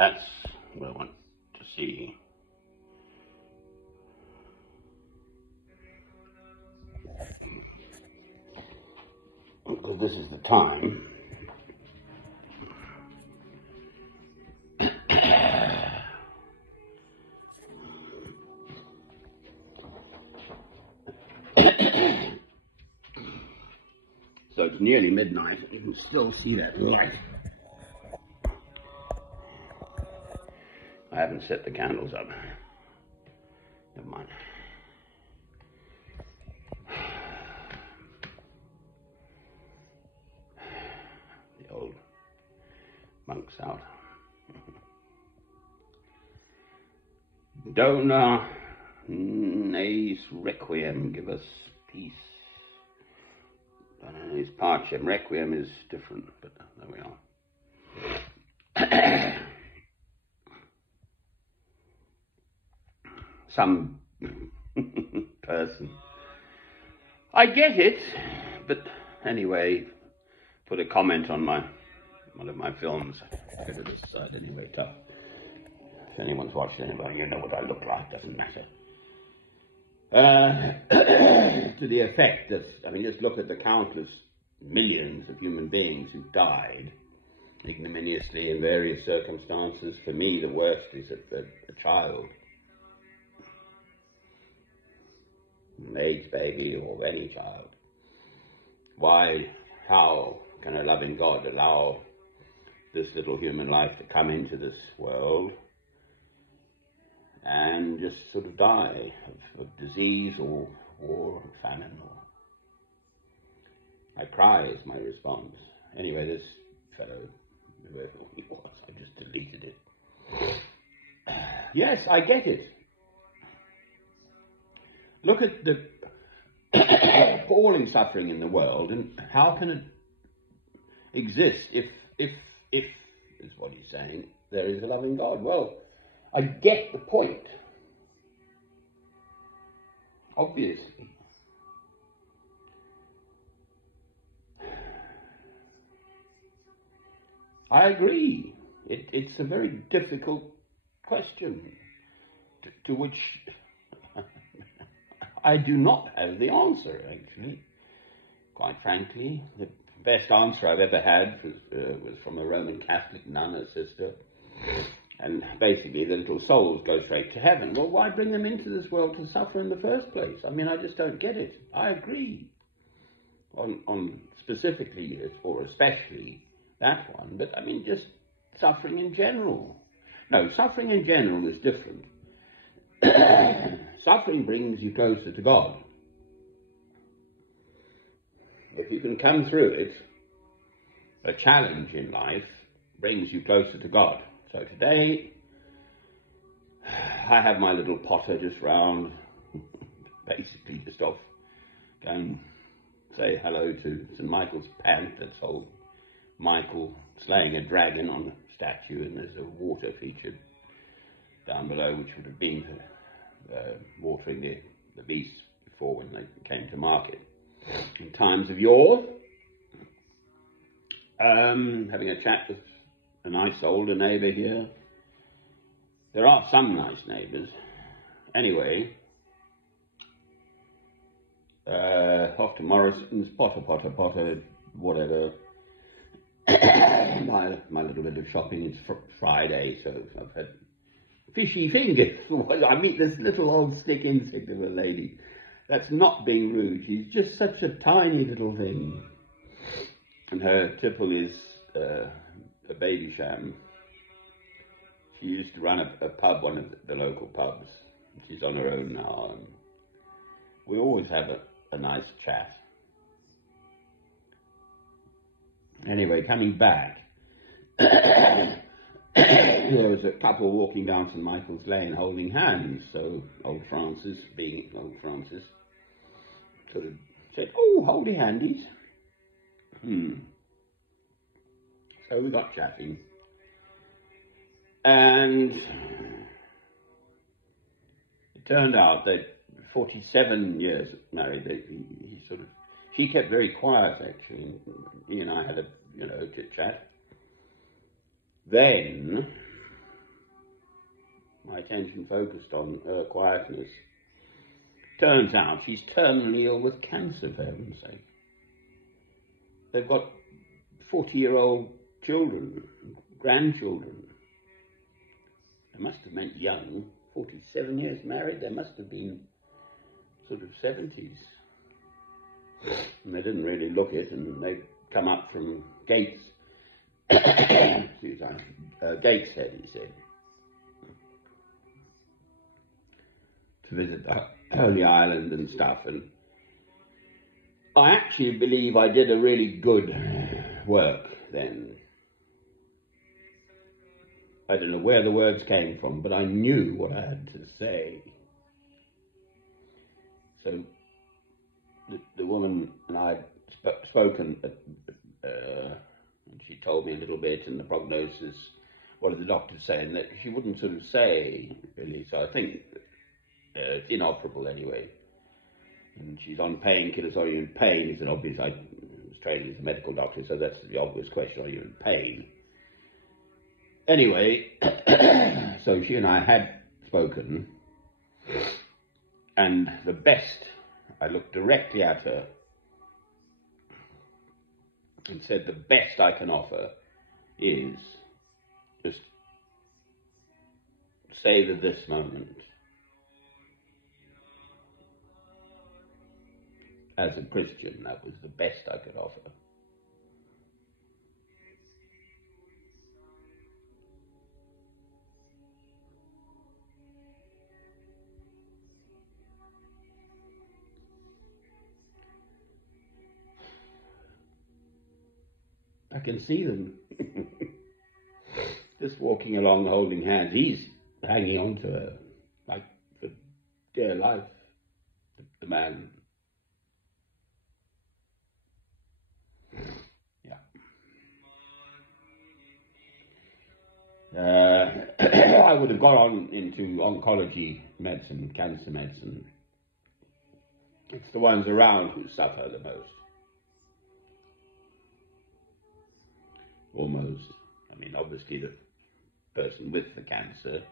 That's what I want to see. Because this is the time so it's nearly midnight and you can still see that light. I haven't set the candles up. Never mind. The old monk's out. Dona eis requiem, give us peace. Dona eis pacem. Requiem is different, but there we are. Some person. I get it, but anyway, put a comment on one of my films. Go to this side anyway, tough. If anyone's watching anybody, you know what I look like, doesn't matter. To the effect that, I mean, just look at the countless millions of human beings who died ignominiously in various circumstances. For me, the worst is a child. An AIDS baby or any child. Why, how can a loving God allow this little human life to come into this world and just sort of die of disease or war or famine? I cry is my response. Anyway, this fellow, whoever he was, I just deleted it. Yes, I get it. Look at the appalling suffering in the world, and how can it exist if is what he's saying, there is a loving God? Well, I get the point. Obviously. I agree. It's a very difficult question to which I do not have the answer, actually. Quite frankly, the best answer I've ever had was from a Roman Catholic nun, a sister. And basically, the little souls go straight to heaven. Well, why bring them into this world to suffer in the first place? I mean, I just don't get it. I agree on specifically or especially that one, but I mean, just suffering in general. No, suffering in general is different. Suffering brings you closer to God. If you can come through it, a challenge in life brings you closer to God. So today, I have my little potter just round, basically just off, go and say hello to St. Michael's pant. That's old Michael slaying a dragon on a statue, and there's a water featured down below, which would have been for watering the beasts before when they came to market. In times of yore, having a chat with a nice older neighbour here. There are some nice neighbours. Anyway, off to Morrison's, potter, whatever. my little bit of shopping. It's Friday, so I've had fishy fingers. I meet this little old stick insect of a lady. That's not being rude. She's just such a tiny little thing. And her tipple is a baby sham. She used to run a pub, one of the local pubs. She's on her own now. And we always have a nice chat. Anyway, coming back, there was a couple walking down St. Michael's Lane holding hands. So old Francis, being old Francis, sort of said, "Oh, holdy handies." So we got chatting. And it turned out that 47 years married, she kept very quiet, actually. He and I had a chit chat. Then my attention focused on her quietness. Turns out she's terminally ill with cancer, for heaven's sake. They've got 40-year-old children, grandchildren. They must have meant young. 47 years married, they must have been sort of 70s. And they didn't really look it, and they'd come up from Gates. Gateshead, he said, to visit the Holy Island and stuff. And I actually believe I did a really good work then. I don't know where the words came from, but I knew what I had to say. So the woman and I had spoken, and she told me a little bit, and the prognosis, what did the doctor say, and that she wouldn't sort of say, really, so I think it's inoperable anyway. And she's on painkillers. Are you in pain? It's an obvious, I was trained as a medical doctor, so that's the obvious question, are you in pain? Anyway, so she and I had spoken, and the best, I looked directly at her and said, the best I can offer is just savor this moment. As a Christian, that was the best I could offer. I can see them just walking along, holding hands. He's hanging on to her like for dear life, the man. I would have gone on into oncology medicine, cancer medicine. It's the ones around who suffer the most. Almost. I mean, obviously the person with the cancer.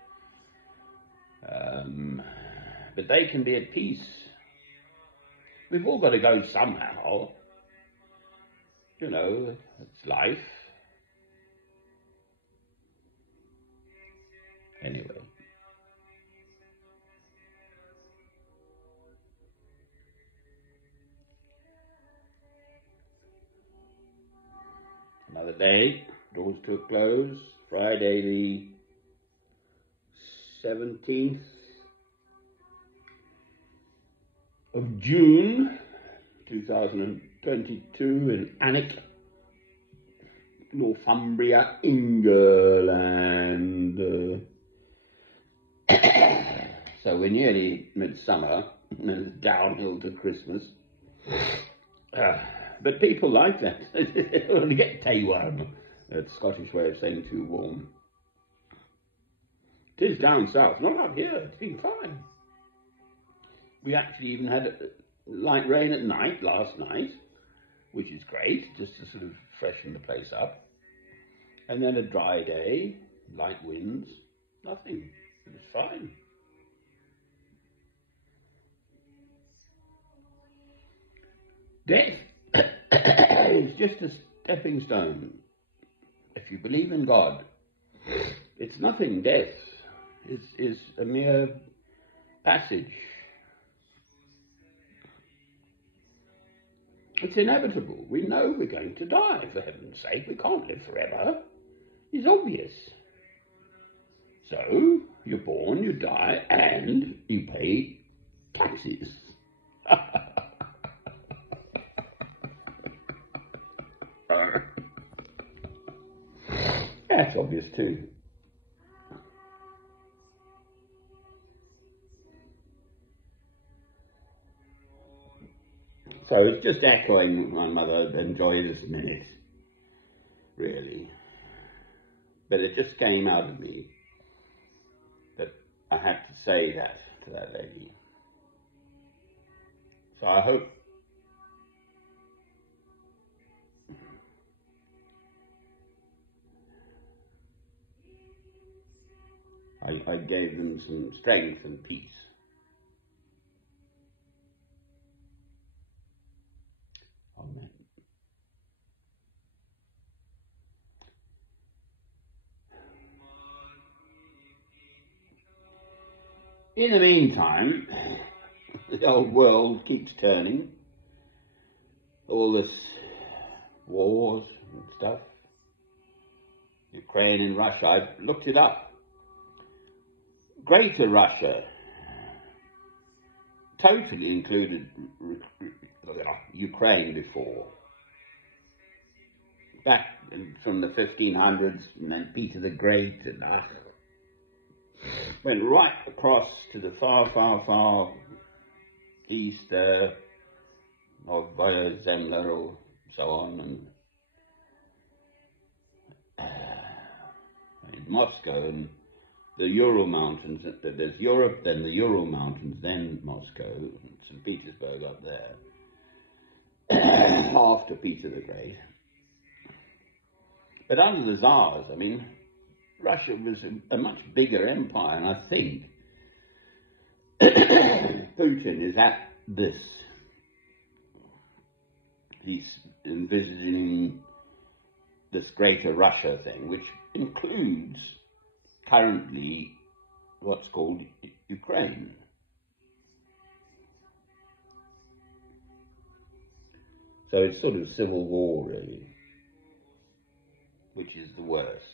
But they can be at peace. We've all got to go somehow. You know, it's life. Anyway. Another day, doors to a close. Friday the 17th of June 2022 in Alnwick, Northumbria, England. So we're nearly midsummer and downhill to Christmas. But people like that. They get tapeworm. That's the Scottish way of saying too warm. It is down south, not up here. It's been fine. We actually even had light rain at night, last night, which is great, just to sort of freshen the place up. And then a dry day, light winds, nothing. It was fine. Death is just a stepping stone. If you believe in God, it's nothing. Death is a mere passage. It's inevitable. We know we're going to die, for heaven's sake. We can't live forever. It's obvious. So, you're born, you die, and you pay taxes. That's obvious too. So it's just echoing my mother, enjoy this minute, really. But it just came out of me that I had to say that to that lady. So I hope I gave them some strength and peace. Amen. In the meantime, the old world keeps turning. All this wars and stuff. Ukraine and Russia, I've looked it up. Greater Russia totally included Ukraine before. Back from the 1500s, and then Peter the Great, and went right across to the far, far, far east of Zemla or so on, and Moscow and the Ural Mountains. There's Europe, then the Ural Mountains, then Moscow, St. Petersburg up there, after Peter the Great. But under the Tsars, I mean, Russia was a much bigger empire, and I think Putin is at this. He's envisaging this Greater Russia thing, which includes currently what's called Ukraine. So it's sort of civil war, really, which is the worst.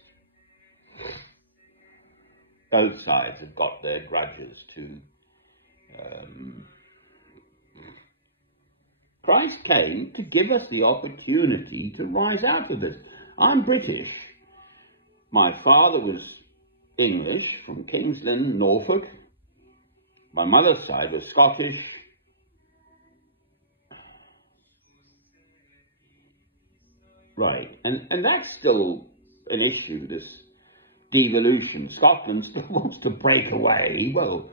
Both sides have got their grudges to. Christ came to give us the opportunity to rise out of this. I'm British. My father was English, from King's Lynn, Norfolk. My mother's side was Scottish. Right, and that's still an issue, this devolution. Scotland still wants to break away. Well,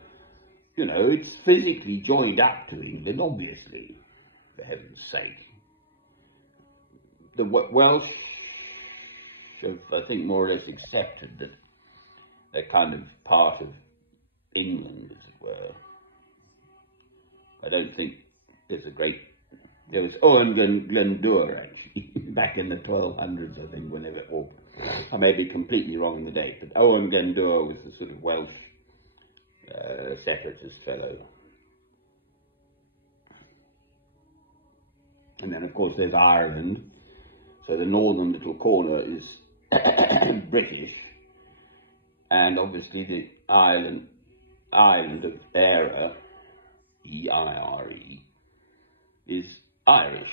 you know, it's physically joined up to England, obviously, for heaven's sake. The Welsh have, I think, more or less accepted that they're kind of part of England, as it were. I don't think there's a great... There was Owen Glendower, actually, back in the 1200s, I think, whenever... Or I may be completely wrong in the date, but Owen Glendower was the sort of Welsh separatist fellow. And then, of course, there's Ireland. So the northern little corner is British. And obviously the island of Eire, E-I-R-E, is Irish,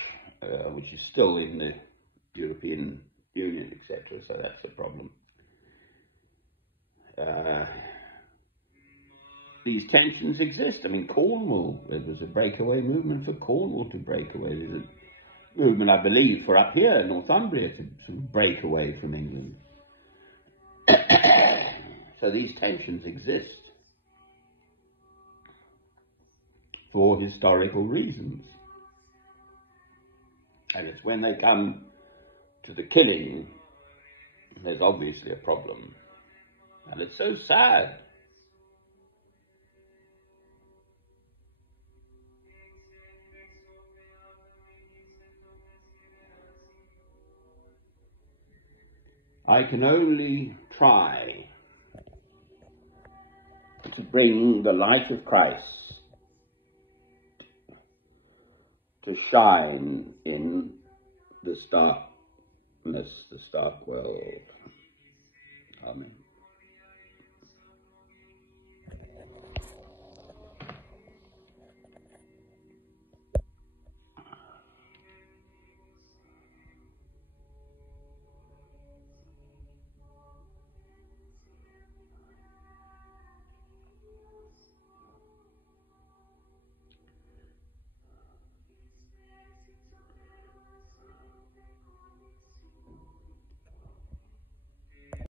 which is still in the European Union, etc. So that's a problem. These tensions exist. I mean, Cornwall, there was a breakaway movement for Cornwall to break away. There's a movement, I believe, for up here, Northumbria, to sort of break away from England. So these tensions exist for historical reasons. And it's when they come to the killing, there's obviously a problem. And it's so sad. I can only try to bring the light of Christ to shine in this darkness, this dark world. Amen.